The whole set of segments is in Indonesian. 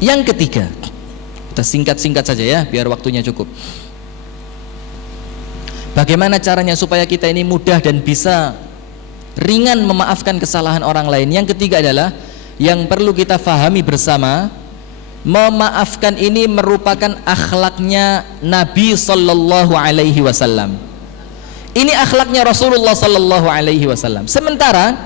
Yang ketiga, kita singkat-singkat saja ya, biar waktunya cukup. Bagaimana caranya supaya kita ini mudah dan bisa ringan memaafkan kesalahan orang lain? Yang ketiga adalah yang perlu kita fahami bersama, memaafkan ini merupakan akhlaknya Nabi Sallallahu Alaihi Wasallam. Ini akhlaknya Rasulullah Sallallahu Alaihi Wasallam. Sementara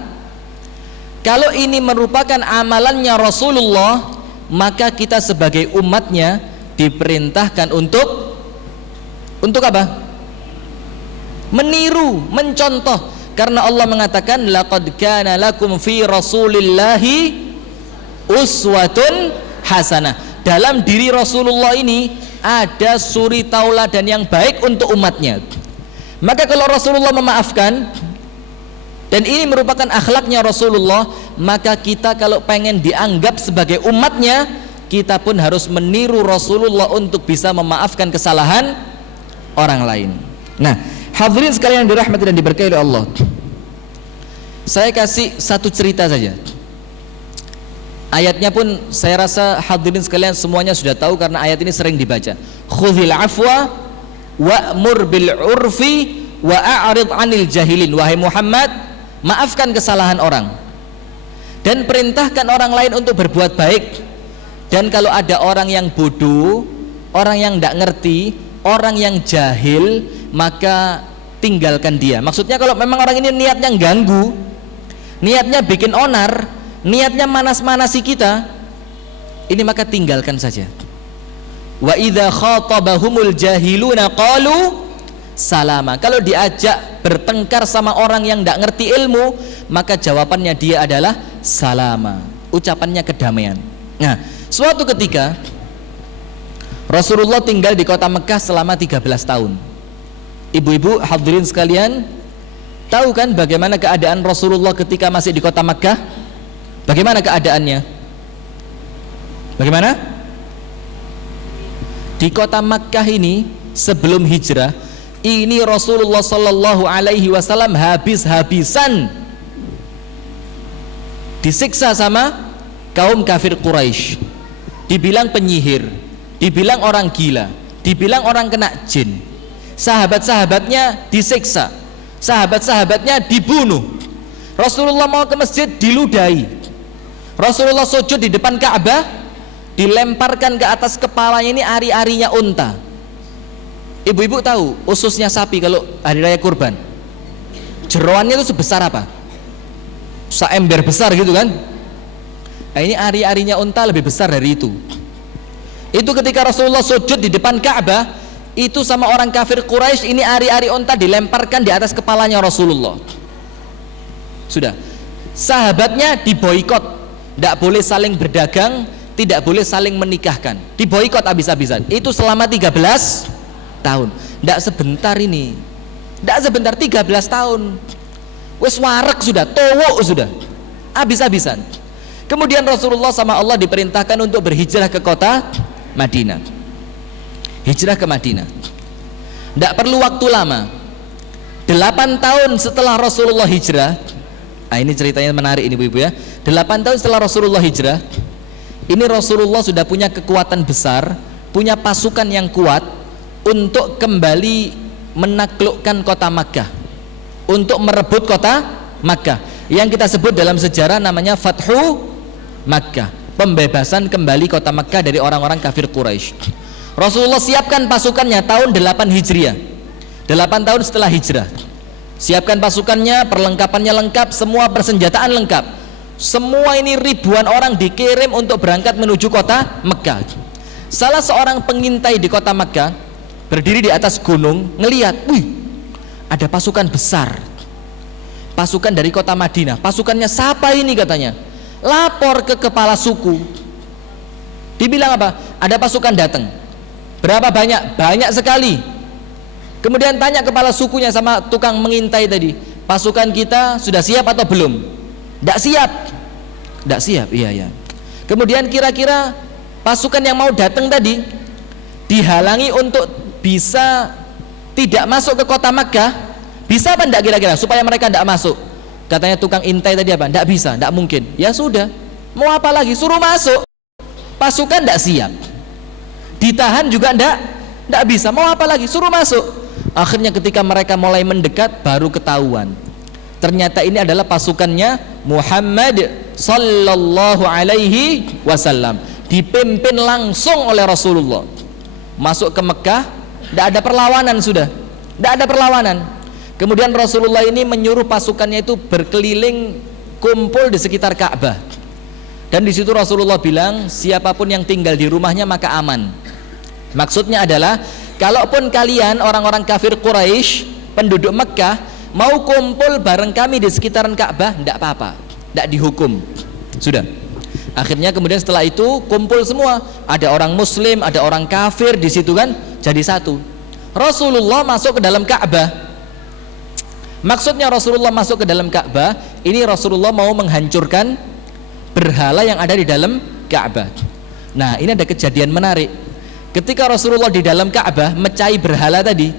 kalau ini merupakan amalannya Rasulullah, maka kita sebagai umatnya diperintahkan untuk apa? Meniru, mencontoh. Karena Allah mengatakan laqad kana lakum fi rasulillahi uswatun hasanah. Dalam diri Rasulullah ini ada suri tauladan yang baik untuk umatnya. Maka kalau Rasulullah memaafkan, dan ini merupakan akhlaknya Rasulullah, maka kita kalau pengen dianggap sebagai umatnya, kita pun harus meniru Rasulullah untuk bisa memaafkan kesalahan orang lain. Nah, hadirin sekalian yang dirahmati dan diberkahi oleh Allah, saya kasih satu cerita saja. Ayatnya pun saya rasa hadirin sekalian semuanya sudah tahu karena ayat ini sering dibaca. Khudzil afwa wa'mur bil urfi wa a'rid 'anil jahilin. Wahai Muhammad, maafkan kesalahan orang dan perintahkan orang lain untuk berbuat baik. Dan kalau ada orang yang bodoh, orang yang tidak ngerti, orang yang jahil, maka tinggalkan dia. Maksudnya kalau memang orang ini niatnya ganggu, niatnya bikin onar, niatnya manas-manasi kita, ini maka tinggalkan saja. Wa idza khatabahumul jahiluna qalu salama. Kalau diajak bertengkar sama orang yang tidak ngerti ilmu, maka jawabannya dia adalah salama, ucapannya kedamaian. Nah, suatu ketika Rasulullah tinggal di kota Mekah selama 13 tahun. Ibu-ibu hadirin sekalian, tahu kan bagaimana keadaan Rasulullah ketika masih di kota Mekah? Bagaimana keadaannya? Bagaimana? Di kota Mekah ini sebelum hijrah, ini Rasulullah Sallallahu Alaihi Wasallam habis-habisan disiksa sama kaum kafir Quraisy. Dibilang penyihir, dibilang orang gila, dibilang orang kena jin. Sahabat-sahabatnya disiksa, sahabat-sahabatnya dibunuh. Rasulullah mau ke masjid diludahi. Rasulullah sujud di depan Ka'bah, dilemparkan ke atas kepalanya ini ari-arinya unta. Ibu-ibu tahu ususnya sapi kalau hari raya kurban, jeroannya itu sebesar apa? Seember besar gitu kan. Nah, ini ari-arinya unta lebih besar dari itu. Itu ketika Rasulullah sujud di depan Ka'bah, itu sama orang kafir Quraisy, ini ari-ari unta dilemparkan di atas kepalanya Rasulullah. Sudah, sahabatnya diboikot, tidak boleh saling berdagang, tidak boleh saling menikahkan, diboikot habis-habisan. Itu selama 13 tahun. Tidak sebentar ini, tidak sebentar, 13 tahun. Wes warek sudah, towok sudah, habis-habisan. Kemudian Rasulullah sama Allah diperintahkan untuk berhijrah ke kota Madinah. Hijrah ke Madinah. Tidak perlu waktu lama. 8 tahun setelah Rasulullah hijrah. Nah, ini ceritanya menarik ini ibu-ibu ya. 8 tahun setelah Rasulullah hijrah, ini Rasulullah sudah punya kekuatan besar, punya pasukan yang kuat untuk kembali menaklukkan kota Makkah, untuk merebut kota Makkah, yang kita sebut dalam sejarah namanya Fathu Makkah, pembebasan kembali kota Makkah dari orang-orang kafir Quraisy. Rasulullah siapkan pasukannya tahun 8 Hijriah, 8 tahun setelah hijrah. Siapkan pasukannya, perlengkapannya lengkap, semua persenjataan lengkap. Semua ini ribuan orang dikirim untuk berangkat menuju kota Mekah. Salah seorang pengintai di kota Mekah berdiri di atas gunung, ngelihat, wih, ada pasukan besar, pasukan dari kota Madinah. Pasukannya siapa ini katanya? Lapor ke kepala suku. Dibilang apa? Ada pasukan datang. Berapa banyak? Banyak sekali. Kemudian tanya kepala sukunya sama tukang mengintai tadi, pasukan kita sudah siap atau belum? Tidak siap. Tidak siap, iya. Kemudian kira-kira pasukan yang mau datang tadi dihalangi untuk bisa tidak masuk ke kota Makkah, bisa apa tidak kira-kira supaya mereka tidak masuk? Katanya tukang intai tadi apa? Tidak bisa, tidak mungkin. Ya sudah, mau apa lagi? Suruh masuk. pasukan tidak siap, ditahan juga tidak bisa, mau apa lagi, suruh masuk. Akhirnya ketika mereka mulai mendekat baru ketahuan ternyata ini adalah pasukannya Muhammad sallallahu alaihi wasallam, dipimpin langsung oleh Rasulullah. Masuk ke Mekah tidak ada perlawanan, sudah tidak ada perlawanan. Kemudian Rasulullah ini menyuruh pasukannya itu berkeliling kumpul di sekitar Ka'bah. Dan di situ Rasulullah bilang, siapapun yang tinggal di rumahnya maka aman. Maksudnya adalah, kalaupun kalian orang-orang kafir Quraisy, penduduk Mekah, mau kumpul bareng kami di sekitaran Ka'bah, tidak apa-apa, tidak dihukum. Sudah. Akhirnya kemudian setelah itu kumpul semua, ada orang Muslim, ada orang kafir di situ kan, jadi satu. Rasulullah masuk ke dalam Ka'bah. Maksudnya Rasulullah masuk ke dalam Ka'bah, ini Rasulullah mau menghancurkan berhala yang ada di dalam Ka'bah. Nah, ini ada kejadian menarik. Ketika Rasulullah di dalam Ka'bah mecahi berhala tadi,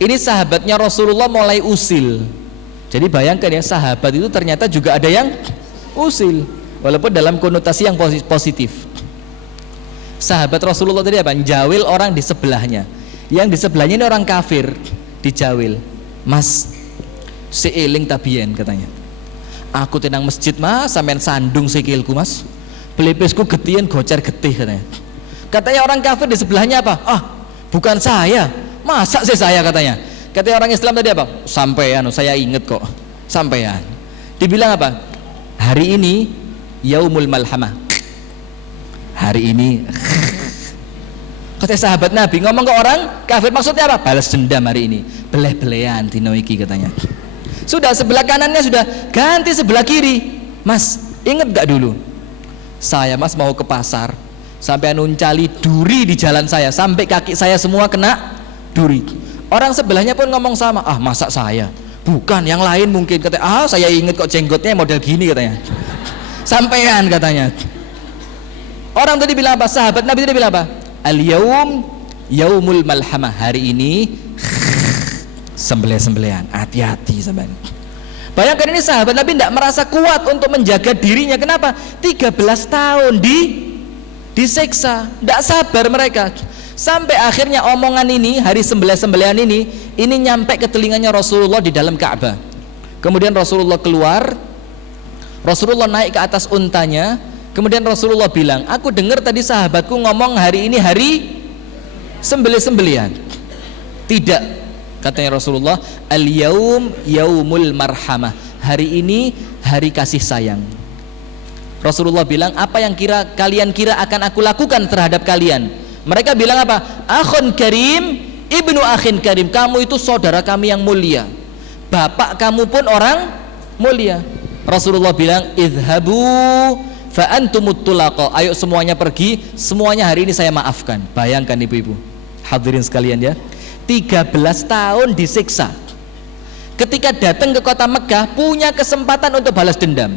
ini sahabatnya Rasulullah mulai usil. Jadi bayangkan ya, sahabat itu ternyata juga ada yang usil, walaupun dalam konotasi yang positif. Sahabat Rasulullah tadi apa? Jawil orang di sebelahnya. Yang di sebelahnya ini orang kafir, dijawil. Mas, seiling tabien katanya. Aku tenang masjid mas, sampean sandung sikilku mas. Pelipesku getian gocer getih katanya. Katanya orang kafir di sebelahnya apa? Ah, bukan saya. Masa sih saya katanya. Katanya orang Islam tadi apa? Sampean, saya inget kok. Sampean. Dibilang apa? Hari ini Yaumul Malhamah. Hari ini. Kata sahabat Nabi ngomong ke orang kafir, maksudnya apa? Balas dendam hari ini. Beleh-belehan dino iki katanya. Sudah sebelah kanannya sudah ganti sebelah kiri. Mas, inget gak dulu? Saya mas mau ke pasar, sampai nuncali duri di jalan saya, sampai kaki saya semua kena duri. Orang sebelahnya pun ngomong sama, ah masa saya? Bukan, yang lain mungkin. Katanya, ah saya inget kok jenggotnya model gini katanya. Sampean katanya. Orang tadi bilang apa? Sahabat Nabi tadi bilang apa? Al-yaum yaumul malhamah. Hari ini sembelih-sembelihan, hati-hati sampean. Bayangkan ini sahabat Nabi tidak merasa kuat untuk menjaga dirinya. Kenapa? 13 tahun disiksa, tidak sabar mereka. Sampai akhirnya omongan ini, hari sembelih-sembelihan ini nyampe ke telinganya Rasulullah di dalam Ka'bah. Kemudian Rasulullah keluar, Rasulullah naik ke atas untanya. Kemudian Rasulullah bilang, aku dengar tadi sahabatku ngomong hari ini hari sembelih-sembelihan. Tidak, katanya Rasulullah, al-yaum yaumul marhamah. Hari ini hari kasih sayang. Rasulullah bilang, apa yang kalian kira akan aku lakukan terhadap kalian? Mereka bilang apa? Akhun karim, ibnu akhin karim. Kamu itu saudara kami yang mulia, bapak kamu pun orang mulia. Rasulullah bilang, idhabu fa antumut tulaqa. Ayo semuanya pergi, semuanya hari ini saya maafkan. Bayangkan ibu-ibu, hadirin sekalian ya, 13 tahun disiksa. Ketika datang ke kota Mekah, punya kesempatan untuk balas dendam,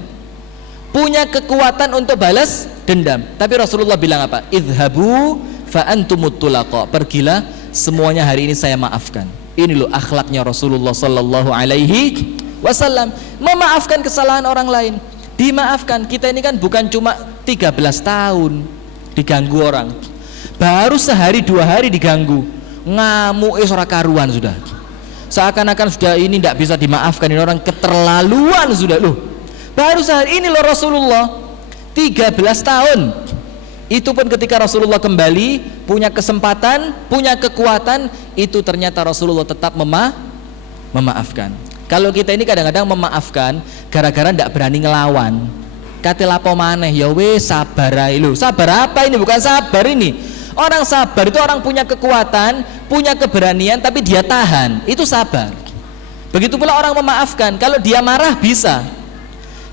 punya kekuatan untuk balas dendam. Tapi Rasulullah bilang apa? Idhabu fa antumut tulaqa. Pergilah, semuanya hari ini saya maafkan. Ini loh akhlaknya Rasulullah sallallahu alaihi wasallam, memaafkan kesalahan orang lain. Dimaafkan. Kita ini kan bukan cuma 13 tahun diganggu orang, baru sehari 2 hari diganggu, ngamuk ora karuan sudah. Seakan-akan sudah ini tidak bisa dimaafkan, ini orang keterlaluan sudah loh. Baru sehari ini loh Rasulullah 13 tahun. Itu pun ketika Rasulullah kembali, punya kesempatan, punya kekuatan, itu ternyata Rasulullah tetap memaafkan. Kalau kita ini kadang-kadang memaafkan gara-gara tidak berani ngelawan. Kate lapo maneh ya wis sabar ae lho. Sabar apa ini? Bukan sabar ini. Orang sabar itu orang punya kekuatan, punya keberanian, tapi dia tahan. Itu sabar. Begitu pula orang memaafkan. Kalau dia marah bisa.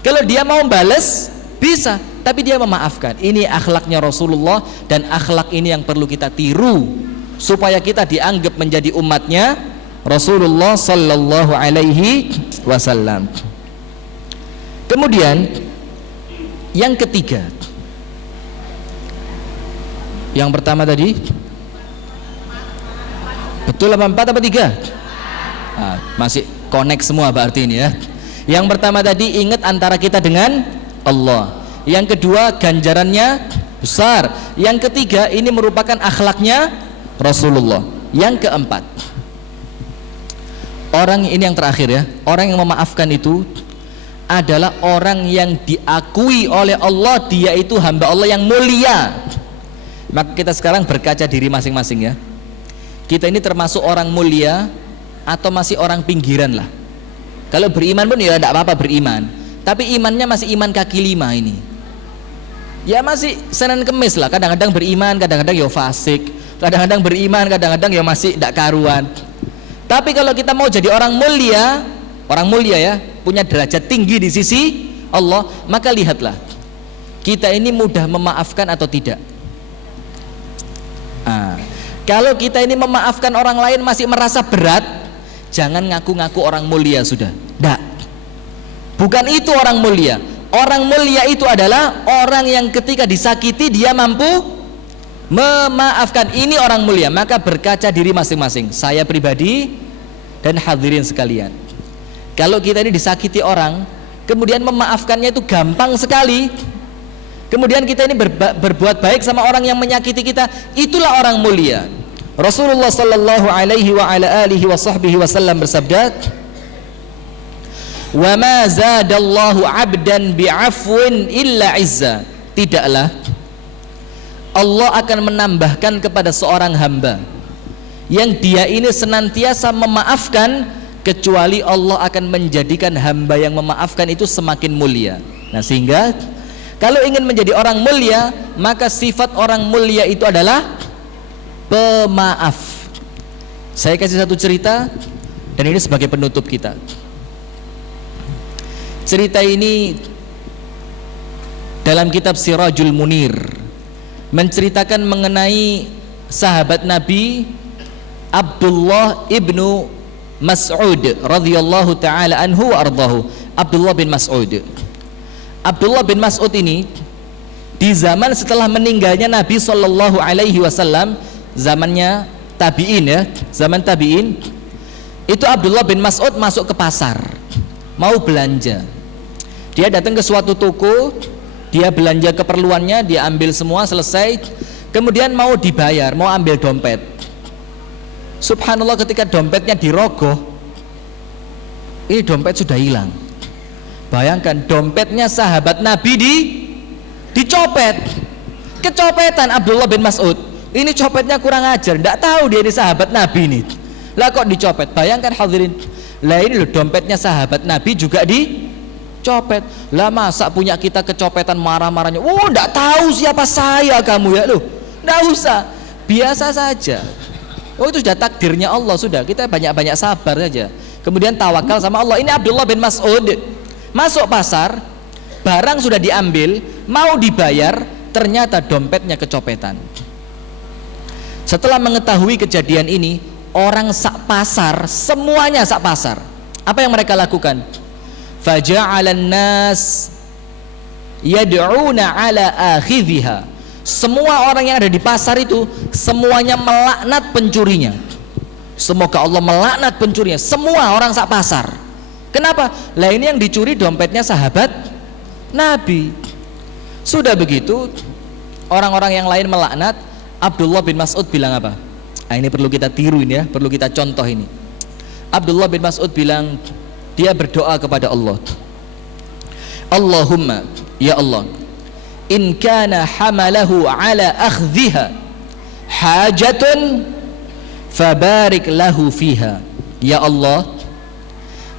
Kalau dia mau balas bisa, tapi dia memaafkan. Ini akhlaknya Rasulullah, dan akhlak ini yang perlu kita tiru supaya kita dianggap menjadi umatnya Rasulullah sallallahu alaihi wasallam. Kemudian yang ketiga, yang pertama tadi betul apa 4 apa 3? Masih connect semua berarti ini ya. Yang pertama tadi ingat antara kita dengan Allah. Yang kedua ganjarannya besar. Yang ketiga, ini merupakan akhlaknya Rasulullah. Yang keempat, orang ini yang terakhir ya, orang yang memaafkan itu adalah orang yang diakui oleh Allah dia itu hamba Allah yang mulia. Maka kita sekarang berkaca diri masing-masing ya, kita ini termasuk orang mulia atau masih orang pinggiran lah. Kalau beriman pun ya tidak apa-apa beriman, tapi imannya masih iman kaki lima ini ya, masih Senin Kemis lah. Kadang-kadang beriman, kadang-kadang ya fasik, kadang-kadang beriman, kadang-kadang ya masih tidak karuan. Tapi kalau kita mau jadi orang mulia ya, punya derajat tinggi di sisi Allah, maka lihatlah kita ini mudah memaafkan atau tidak. Kalau kita ini memaafkan orang lain masih merasa berat, jangan ngaku-ngaku orang mulia sudah. Tidak, bukan itu orang mulia. Orang mulia itu adalah orang yang ketika disakiti dia mampu memaafkan. Ini orang mulia. Maka berkaca diri masing-masing, saya pribadi dan hadirin sekalian, kalau kita ini disakiti orang kemudian memaafkannya itu gampang sekali, kemudian kita ini berbuat baik sama orang yang menyakiti kita, itulah orang mulia. Rasulullah sallallahu alaihi wa ala alihi wa sahbihi wasallam bersabda, "Wa ma zadallahu 'abdan bi'afwin illa 'izza." Tidaklah Allah akan menambahkan kepada seorang hamba yang dia ini senantiasa memaafkan, kecuali Allah akan menjadikan hamba yang memaafkan itu semakin mulia. Nah, sehingga kalau ingin menjadi orang mulia, maka sifat orang mulia itu adalah pemaaf. Saya kasih satu cerita dan ini sebagai penutup kita. Cerita ini dalam kitab Sirajul Munir, menceritakan mengenai sahabat Nabi Abdullah ibnu Mas'ud radhiyallahu taala anhu wa ardahu. Abdullah bin Mas'ud. Abdullah bin Mas'ud ini di zaman setelah meninggalnya Nabi sallallahu alaihi wasallam, zamannya tabi'in ya, zaman tabi'in, itu Abdullah bin Mas'ud masuk ke pasar mau belanja. Dia datang ke suatu toko, dia belanja keperluannya, dia ambil semua selesai, kemudian mau dibayar, mau ambil dompet. Subhanallah, ketika dompetnya dirogoh, ini dompet sudah hilang. Bayangkan, dompetnya sahabat Nabi dicopet. Kecopetan Abdullah bin Mas'ud. Ini copetnya kurang ajar, tidak tahu dia ini sahabat Nabi ini. Lah kok dicopet? Bayangkan hadirin, lah ini loh dompetnya sahabat Nabi juga dicopet. Lah masa punya kita kecopetan marah-marahnya, oh tidak tahu siapa saya kamu ya loh. Tidak usah, biasa saja. Oh itu sudah takdirnya Allah, sudah, kita banyak-banyak sabar saja, kemudian tawakal sama Allah. Ini Abdullah bin Mas'ud masuk pasar, barang sudah diambil, mau dibayar, ternyata dompetnya kecopetan. Setelah mengetahui kejadian ini, orang sak pasar, semuanya sak pasar, apa yang mereka lakukan? Faja'alan nas yad'una ala akhidhiha. Semua orang yang ada di pasar itu semuanya melaknat pencurinya. Semoga Allah melaknat pencurinya. Semua orang sak pasar. Kenapa? Lah ini yang dicuri dompetnya sahabat Nabi. Sudah begitu, orang-orang yang lain melaknat. Abdullah bin Mas'ud bilang apa? Nah, ini perlu kita tiru ini ya, perlu kita contoh ini. Abdullah bin Mas'ud bilang, dia berdoa kepada Allah, Allahumma, ya Allah, in kana hamalahu ala akhdhiha hajatun fabarik lahu fiha. Ya Allah,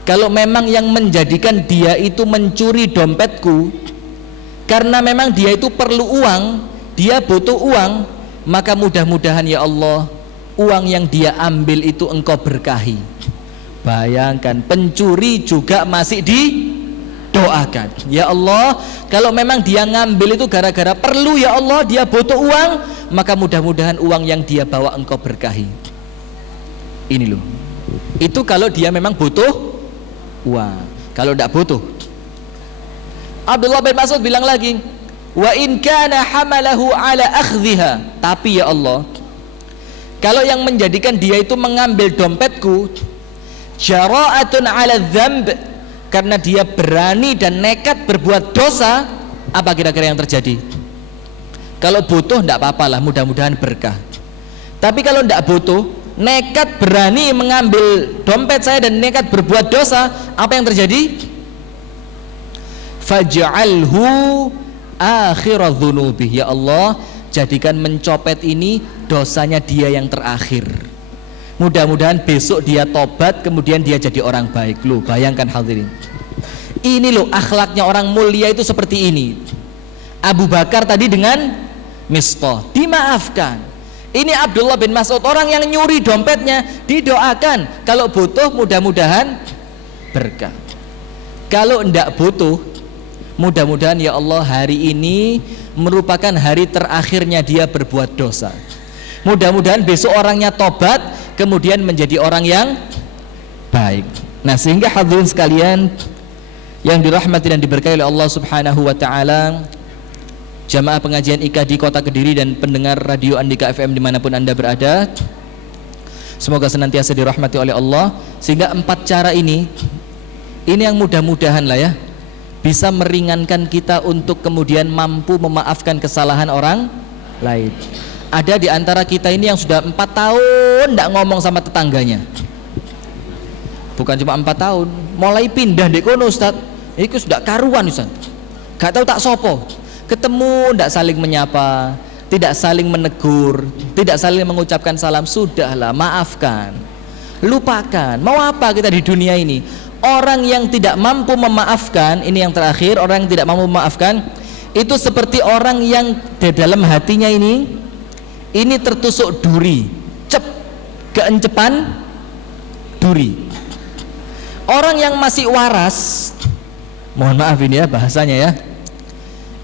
kalau memang yang menjadikan dia itu mencuri dompetku karena memang dia itu perlu uang, dia butuh uang, maka mudah-mudahan ya Allah, uang yang dia ambil itu engkau berkahi. Bayangkan, pencuri juga masih didoakan. Ya Allah, kalau memang dia ngambil itu gara-gara perlu ya Allah, dia butuh uang, maka mudah-mudahan uang yang dia bawa engkau berkahi. Ini loh, itu kalau dia memang butuh uang. Kalau tidak butuh, Abdullah bin Mas'ud bilang lagi, wa in kana hamalahu ala akhdhiha, tapi ya Allah, kalau yang menjadikan dia itu mengambil dompetku jara'atun ala dzamb, karena dia berani dan nekat berbuat dosa, apa kira-kira yang terjadi? Kalau butuh tidak apa-apa lah, mudah-mudahan berkah. Tapi kalau tidak butuh, nekat berani mengambil dompet saya dan nekat berbuat dosa, apa yang terjadi? Faj'alhu akhira dzunubih. Ya Allah, jadikan mencopet ini dosanya dia yang terakhir. Mudah-mudahan besok dia tobat, kemudian dia jadi orang baik. Loh, bayangkan hadirin. Ini loh akhlaknya orang mulia itu seperti ini. Abu Bakar tadi dengan Mistah dimaafkan. Ini Abdullah bin Mas'ud, orang yang nyuri dompetnya, didoakan. Kalau butuh mudah-mudahan berkah. Kalau tidak butuh, mudah-mudahan ya Allah hari ini merupakan hari terakhirnya dia berbuat dosa. Mudah-mudahan besok orangnya tobat, kemudian menjadi orang yang baik. Nah, sehingga hadirin sekalian yang dirahmati dan diberkahi oleh Allah Subhanahu wa taala, jamaah pengajian IKA di Kota Kediri dan pendengar radio Andika FM dimanapun Anda berada, semoga senantiasa dirahmati oleh Allah. Sehingga 4 cara ini yang mudah-mudahan lah ya bisa meringankan kita untuk kemudian mampu memaafkan kesalahan orang lain. Ada di antara kita ini yang sudah 4 tahun tidak ngomong sama tetangganya. Bukan cuma 4 tahun, mulai pindah di kono Ustaz. Itu sudah karuan Ustaz. Gak tahu tak sopo. Ketemu tidak saling menyapa, tidak saling menegur, tidak saling mengucapkan salam. Sudahlah, maafkan, lupakan. Mau apa kita di dunia ini? Orang yang tidak mampu memaafkan, ini yang terakhir, orang yang tidak mampu memaafkan itu seperti orang yang di dalam hatinya ini tertusuk duri, keencepan duri. Orang yang masih waras, mohon maaf ini ya bahasanya ya,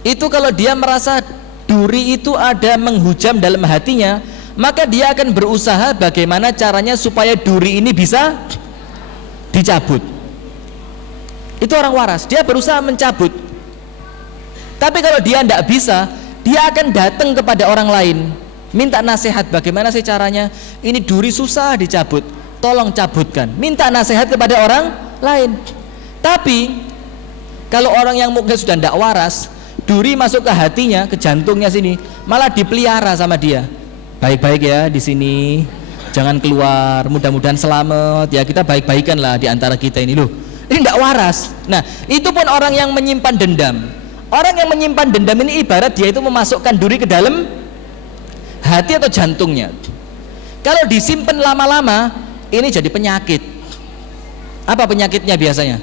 itu kalau dia merasa duri itu ada menghujam dalam hatinya, maka dia akan berusaha bagaimana caranya supaya duri ini bisa dicabut. Itu orang waras, dia berusaha mencabut. Tapi kalau dia tidak bisa, dia akan datang kepada orang lain, minta nasihat, bagaimana sih caranya, ini duri susah dicabut, tolong cabutkan, minta nasihat kepada orang lain. Tapi kalau orang yang mungkin sudah tidak waras, duri masuk ke hatinya, ke jantungnya sini, malah dipelihara sama dia. Baik-baik ya di sini, jangan keluar, mudah-mudahan selamat ya, kita baik-baikan lah di antara kita ini loh. Ini tidak waras. Nah, itu pun orang yang menyimpan dendam. Orang yang menyimpan dendam ini ibarat dia itu memasukkan duri ke dalam hati atau jantungnya. Kalau disimpan lama-lama, ini jadi penyakit. Apa penyakitnya biasanya?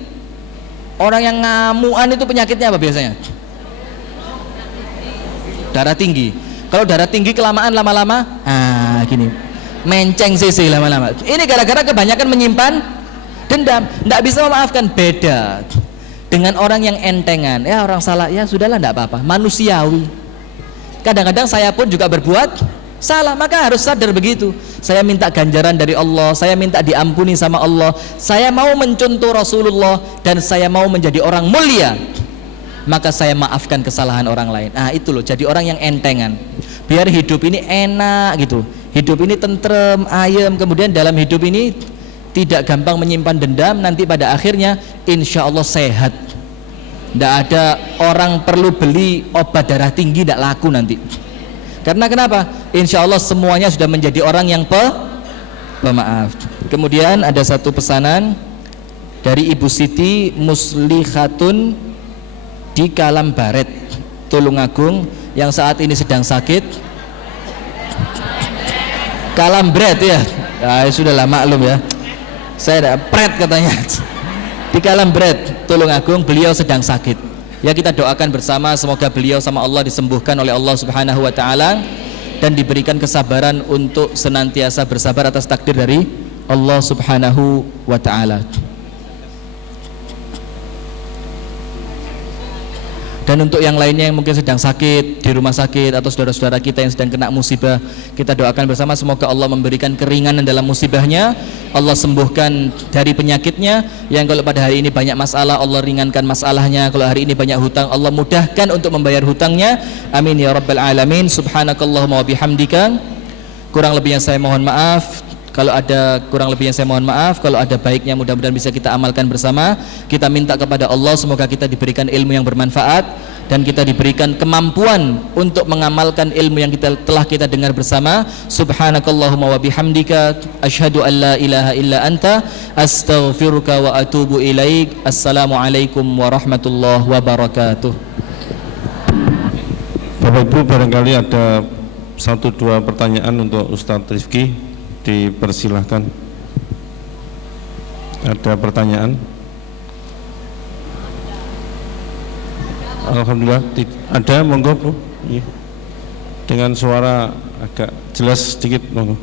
Orang yang ngamuan itu penyakitnya apa biasanya? Darah tinggi. Kalau darah tinggi kelamaan lama-lama, gini, menceng cc lama-lama. Ini gara-gara kebanyakan menyimpan dendam, tidak bisa memaafkan. Beda dengan orang yang entengan, ya orang salah, ya sudahlah tidak apa-apa, manusiawi. Kadang-kadang saya pun juga berbuat salah, maka harus sadar begitu. Saya minta ganjaran dari Allah, saya minta diampuni sama Allah, saya mau mencontoh Rasulullah, dan saya mau menjadi orang mulia, maka saya maafkan kesalahan orang lain. Nah itu loh, jadi orang yang entengan, biar hidup ini enak gitu, hidup ini tentrem, ayem, kemudian dalam hidup ini tidak gampang menyimpan dendam. Nanti pada akhirnya insya Allah sehat. Tidak ada orang perlu beli obat darah tinggi, tidak laku nanti. Karena kenapa? Insya Allah semuanya sudah menjadi orang yang pemaaf. Kemudian ada satu pesanan dari Ibu Siti Muslihatun di Kalambaret, Tulungagung, yang saat ini sedang sakit. Kalambret ya, sudahlah maklum ya. Saya ada pret katanya di Kalambret, Tulungagung, beliau sedang sakit. Ya kita doakan bersama semoga beliau sama Allah disembuhkan oleh Allah Subhanahu wa taala dan diberikan kesabaran untuk senantiasa bersabar atas takdir dari Allah Subhanahu wa taala. Dan untuk yang lainnya yang mungkin sedang sakit di rumah sakit atau saudara-saudara kita yang sedang kena musibah, kita doakan bersama semoga Allah memberikan keringanan dalam musibahnya, Allah sembuhkan dari penyakitnya. Yang kalau pada hari ini banyak masalah, Allah ringankan masalahnya. Kalau hari ini banyak hutang, Allah mudahkan untuk membayar hutangnya. Amin ya rabbal alamin. Subhanakallahumma wa bihamdika. Kurang lebihnya saya mohon maaf. Kalau ada kurang lebihnya saya mohon maaf. Kalau ada baiknya mudah-mudahan bisa kita amalkan bersama. Kita minta kepada Allah semoga kita diberikan ilmu yang bermanfaat dan kita diberikan kemampuan untuk mengamalkan ilmu yang telah kita dengar bersama. Subhanakallahumma wa bihamdika asyhadu an la ilaha illa anta astaghfiruka wa atubu ilaik. Assalamualaikum warahmatullahi wabarakatuh. Bapak Ibu, barangkali ada 1-2 pertanyaan untuk Ustadz Rifki. Dipersilahkan. Ada pertanyaan? Alhamdulillah ada, monggo Bu. Iya. Dengan suara agak jelas sedikit, monggo.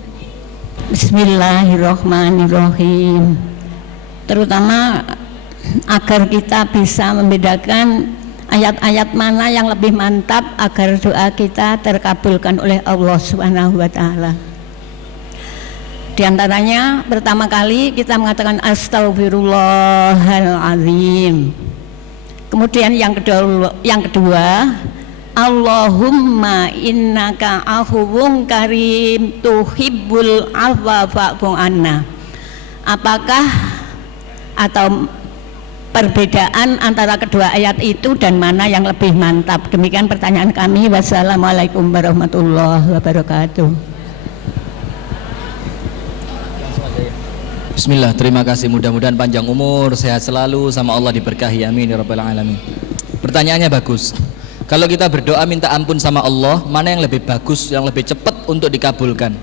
Bismillahirrahmanirrahim. Terutama agar kita bisa membedakan ayat-ayat mana yang lebih mantap agar doa kita terkabulkan oleh Allah Subhanahu wa taala. Di antaranya pertama kali kita mengatakan Astaghfirullahaladzim. Kemudian yang kedua Allahumma innaka afuwun karim tuhibbul afwa fa'fu anna. Apakah atau perbedaan antara kedua ayat itu dan mana yang lebih mantap? Demikian pertanyaan kami. Wassalamualaikum warahmatullahi wabarakatuh. Bismillah, terima kasih, mudah-mudahan panjang umur, sehat selalu, sama Allah diberkahi, amin ya rabbal alamin. Pertanyaannya bagus. Kalau kita berdoa minta ampun sama Allah, mana yang lebih bagus, yang lebih cepat untuk dikabulkan?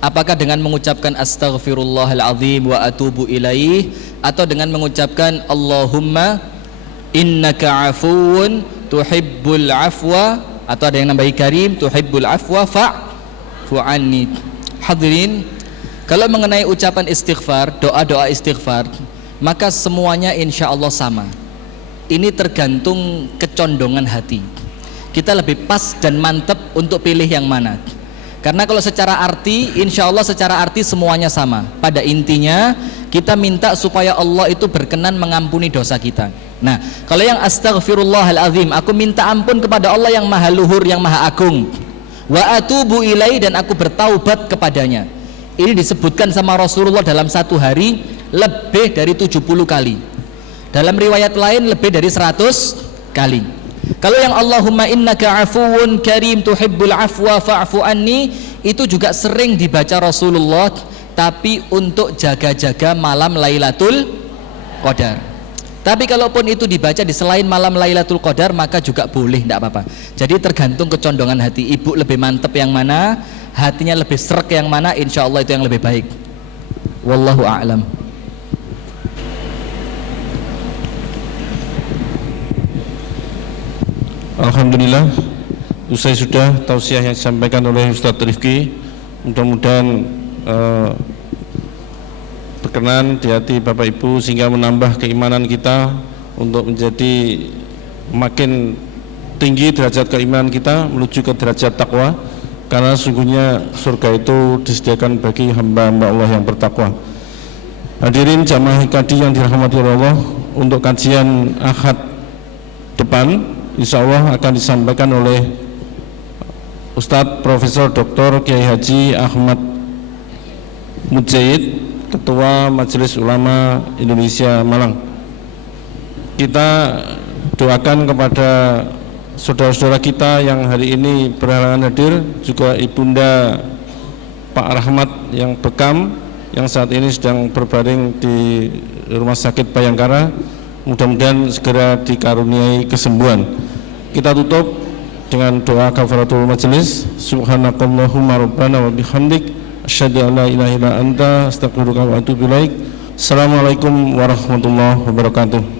Apakah dengan mengucapkan astaghfirullahaladzim wa atubu ilaih, atau dengan mengucapkan Allahumma innaka afuwun tuhibbul afwa, atau ada yang nambahi karim tuhibbul afwa fa'fu anni. Hadirin, kalau mengenai ucapan istighfar, doa-doa istighfar, maka semuanya insya Allah sama. Ini tergantung kecondongan hati. Kita lebih pas dan mantep untuk pilih yang mana. Karena kalau secara arti, insya Allah secara arti semuanya sama. Pada intinya kita minta supaya Allah itu berkenan mengampuni dosa kita. Nah, kalau yang astaghfirullahaladzim, aku minta ampun kepada Allah yang maha luhur, yang maha agung. Wa atubu ilai, dan aku bertaubat kepadanya. Ini disebutkan sama Rasulullah dalam satu hari lebih dari 70 kali. Dalam riwayat lain lebih dari 100 kali. Kalau yang Allahumma innaka afuwun karim tuhibbul afwa fa'fu anni, itu juga sering dibaca Rasulullah, tapi untuk jaga-jaga malam Lailatul Qadar. Tapi kalaupun itu dibaca di selain malam Lailatul Qadar, maka juga boleh, tidak apa-apa. Jadi tergantung kecondongan hati. Ibu lebih mantep yang mana, hatinya lebih serak yang mana, insya Allah itu yang lebih baik. Wallahu a'lam. Alhamdulillah, usai sudah tausiah yang disampaikan oleh Ustadz Rifki. Mudah-mudahan berkenan di hati Bapak Ibu sehingga menambah keimanan kita untuk menjadi makin tinggi derajat keimanan kita menuju ke derajat takwa. Karena sungguhnya surga itu disediakan bagi hamba-hamba Allah yang bertakwa. Hadirin jamaah HKD yang dirahmati Allah, untuk kajian Ahad depan insya Allah akan disampaikan oleh Ustadz Profesor Dr. Kiai Haji Ahmad Mujahid, Ketua Majelis Ulama Indonesia Malang. Kita doakan kepada saudara-saudara kita yang hari ini berhalangan hadir, juga Ibunda Pak Rahmat yang bekam, yang saat ini sedang berbaring di Rumah Sakit Bayangkara, mudah-mudahan segera dikaruniai kesembuhan. Kita tutup dengan doa kafaratul majelis. Subhanakallahumma rabbana wa bihamdik asyhadu an la ilaha illa anta astaghfiruka wa atubu ilaik. Assalamualaikum warahmatullahi wabarakatuh.